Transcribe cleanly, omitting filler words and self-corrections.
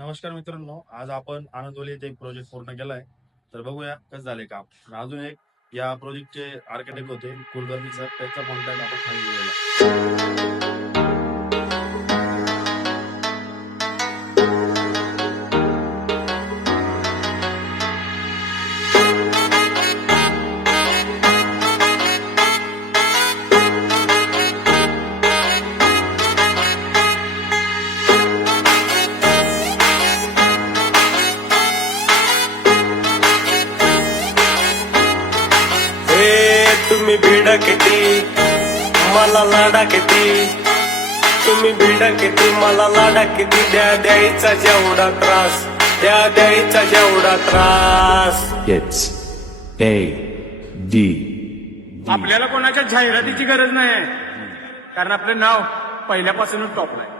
नमस्कार मित्रांनो, आज आपण आनंदवली येथे एक प्रोजेक्ट पूर्ण केलाय. तर बघूया कसं झाले काम. अजून एक या प्रोजेक्टचे आर्किटेक्ट होते कुलकर्णी सर, त्याचा कॉन्टॅक्ट आपण खाली दिलेला. तुम्ही भिडा किती मला लाडा किती, तुम्ही भिडा किती मला लाडा किती, द्यायचा जेवढा त्रास, द्यायचा जेवढा त्रास. It's A D. आपल्याला कोणाच्या जाहिरातीची गरज नाही, कारण आपलं नाव पहिल्यापासूनच टॉपला आहे.